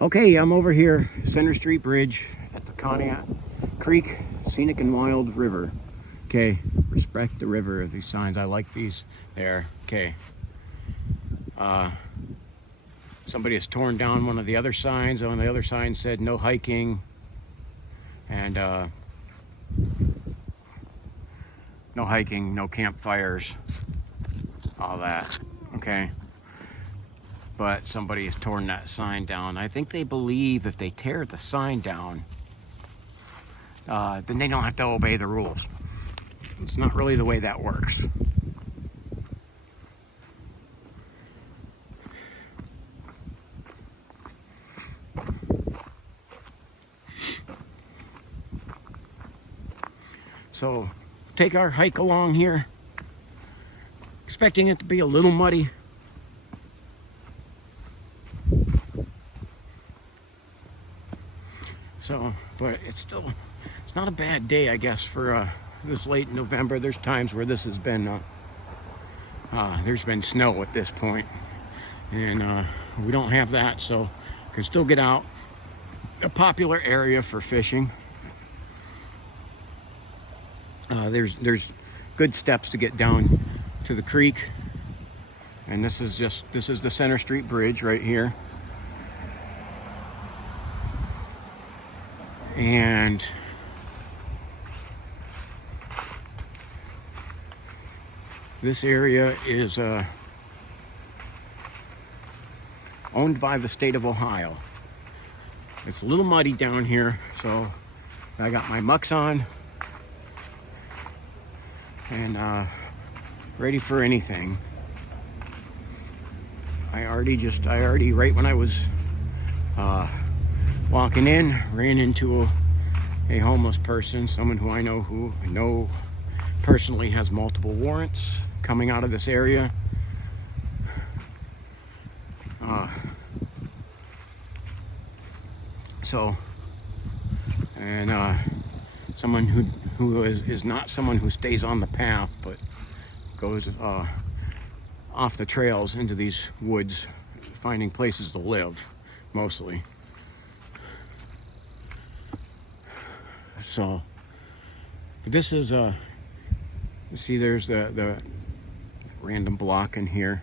Okay, I'm over here, Center Street Bridge at the Conneaut Creek, Scenic and Wild River. Okay, respect the river. These signs, I like these there. Okay. Somebody has torn down one of the other signs. On the other sign said no hiking and no hiking, no campfires, all that. Okay. But somebody has torn that sign down. I think they believe if they tear the sign down, then they don't have to obey the rules. It's not really the way that works. So, take our hike along here, expecting it to be a little muddy. So, but it's not a bad day, I guess, for this late in November. There's times where this has been, there's been snow at this point, and we don't have that, so you can still get out. A popular area for fishing. There's good steps to get down to the creek, and this is the Center Street Bridge right here. And this area is owned by the state of Ohio. It's a little muddy down here, so I got my mucks on and ready for anything. I already right when I was walking in, ran into a homeless person, someone who I know personally has multiple warrants coming out of this area. Someone who is not someone who stays on the path, but goes off the trails into these woods, finding places to live, mostly. So this is see, there's the random block in here.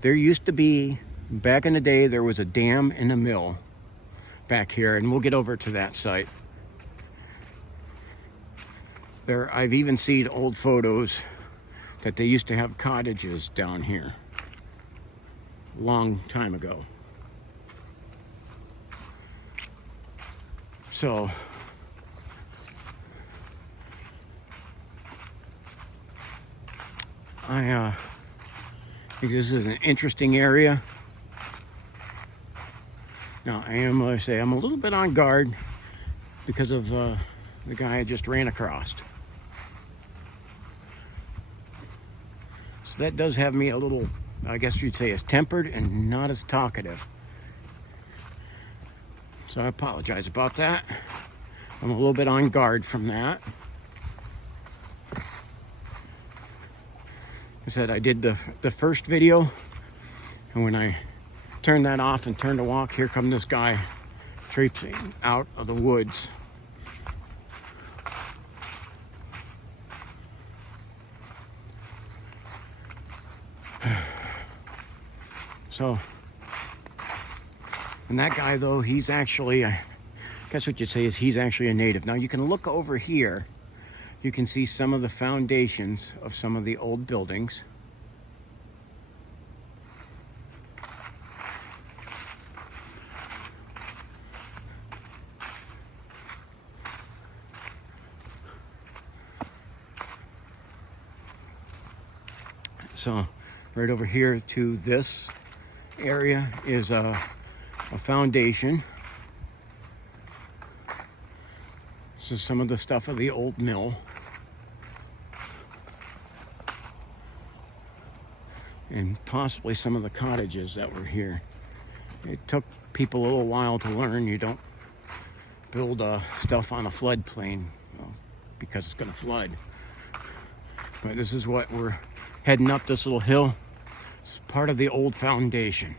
There used to be, back in the day, there was a dam and a mill back here, and we'll get over to that site. I've even seen old photos that they used to have cottages down here a long time ago. So I think this is an interesting area. Now, I'm a little bit on guard because of the guy I just ran across. So that does have me a little, I guess you'd say, as tempered and not as talkative. So I apologize about that. I'm a little bit on guard from that. I said I did the first video, and when I turned that off and turned to walk, here come this guy traipsing out of the woods. So, and that guy though, he's actually, I guess what you'd say is he's actually a native. Now you can look over here. You can see some of the foundations of some of the old buildings. So right over here to this area is a foundation. This is some of the stuff of the old mill. And possibly some of the cottages that were here. It took people a little while to learn you don't build stuff on a floodplain, because it's going to flood. But this is what we're heading up this little hill. It's part of the old foundation.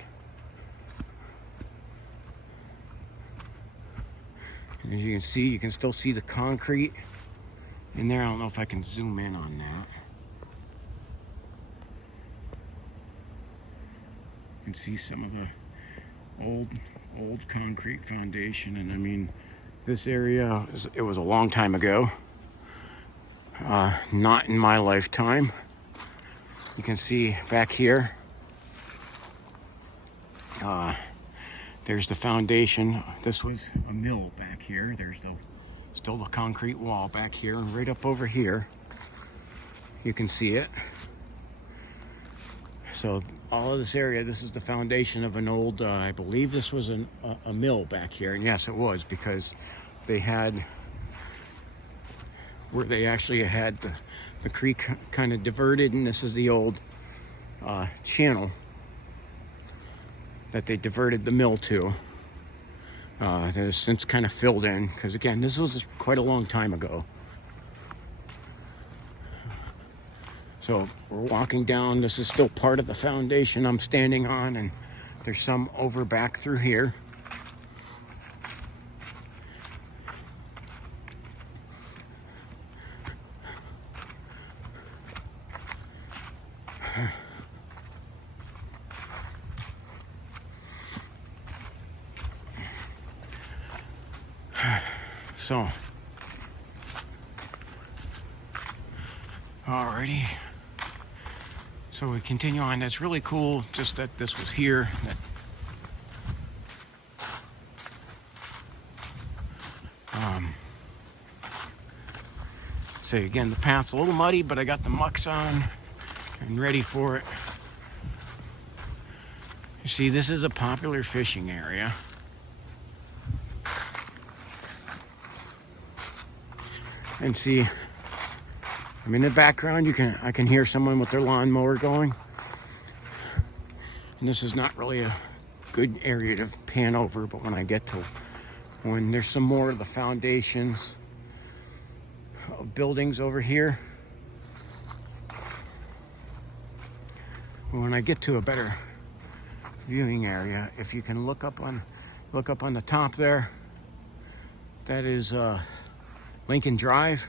And as you can see, you can still see the concrete in there. I don't know if I can zoom in on that. You can see some of the old concrete foundation. And I mean, this area, it was a long time ago. Not in my lifetime. You can see back here, there's the foundation. This was a mill back here. There's still the concrete wall back here, and right up over here, you can see it. So all of this area, this is the foundation of an old, I believe this was a mill back here. And yes, it was, because they had, where they actually had the creek kind of diverted, and this is the old channel that they diverted the mill to. That has since kind of filled in, because again, this was quite a long time ago. So we're walking down. This is still part of the foundation I'm standing on, and there's some over back through here. So, alrighty. So we continue on. That's really cool, just that this was here. Say again, the path's a little muddy, but I got the mucks on and ready for it. You see, this is a popular fishing area. And see, I'm in the background. I can hear someone with their lawnmower going. And this is not really a good area to pan over, but when there's some more of the foundations of buildings over here, when I get to a better viewing area, if you can look up on the top there, that is Lincoln Drive.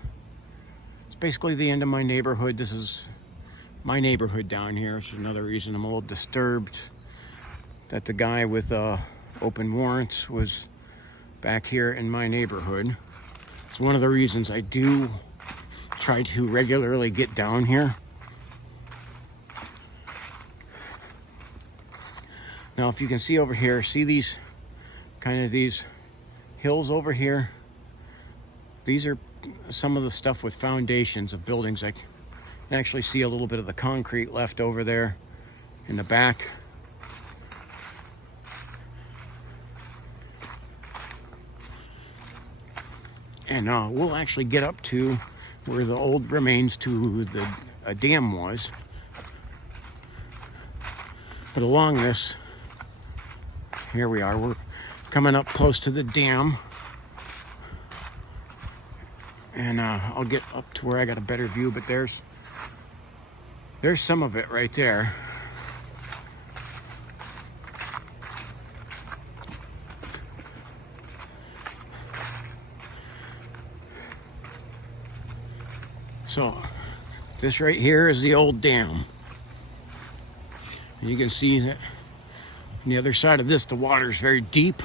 It's basically the end of my neighborhood. This is my neighborhood down here. It's another reason I'm a little disturbed that the guy with open warrants was back here in my neighborhood. It's one of the reasons I do try to regularly get down here. Now, if you can see over here, see these hills over here? These are some of the stuff with foundations of buildings. I can actually see a little bit of the concrete left over there in the back. And we'll actually get up to where the old remains to a dam was. But along this, here we are. We're coming up close to the dam. And I'll get up to where I got a better view, but there's some of it right there. So this right here is the old dam. And you can see that on the other side of this, the water is very deep.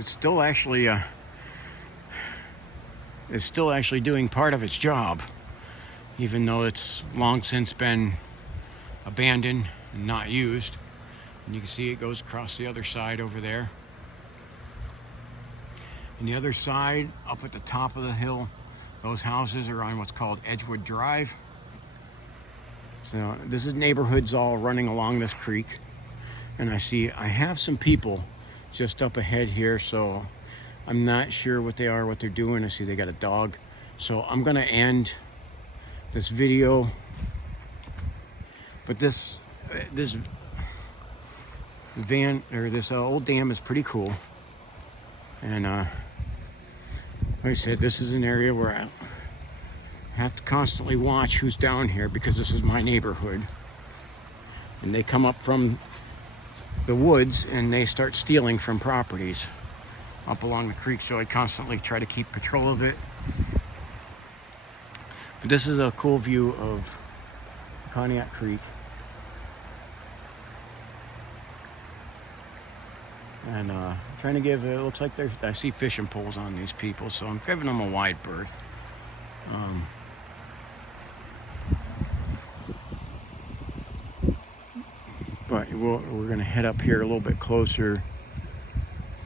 It's still actually doing part of its job, even though it's long since been abandoned and not used. And you can see it goes across the other side over there. And the other side, up at the top of the hill, those houses are on what's called Edgewood Drive. So this is neighborhoods all running along this creek. And I have some people just up ahead here, so I'm not sure what they're doing. I see they got a dog. So I'm gonna end this video. But this old dam is pretty cool. And like I said, this is an area where I have to constantly watch who's down here, because this is my neighborhood. And they come up from the woods and they start stealing from properties up along the creek. So I constantly try to keep patrol of it. But this is a cool view of Conneaut Creek. And trying to give, it looks like I see fishing poles on these people, so I'm giving them a wide berth. But we're going to head up here a little bit closer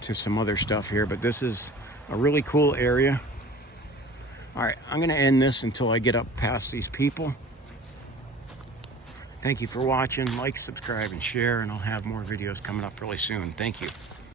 to some other stuff here. But this is a really cool area. All right, I'm going to end this until I get up past these people. Thank you for watching. Like, subscribe, and share, and I'll have more videos coming up really soon. Thank you.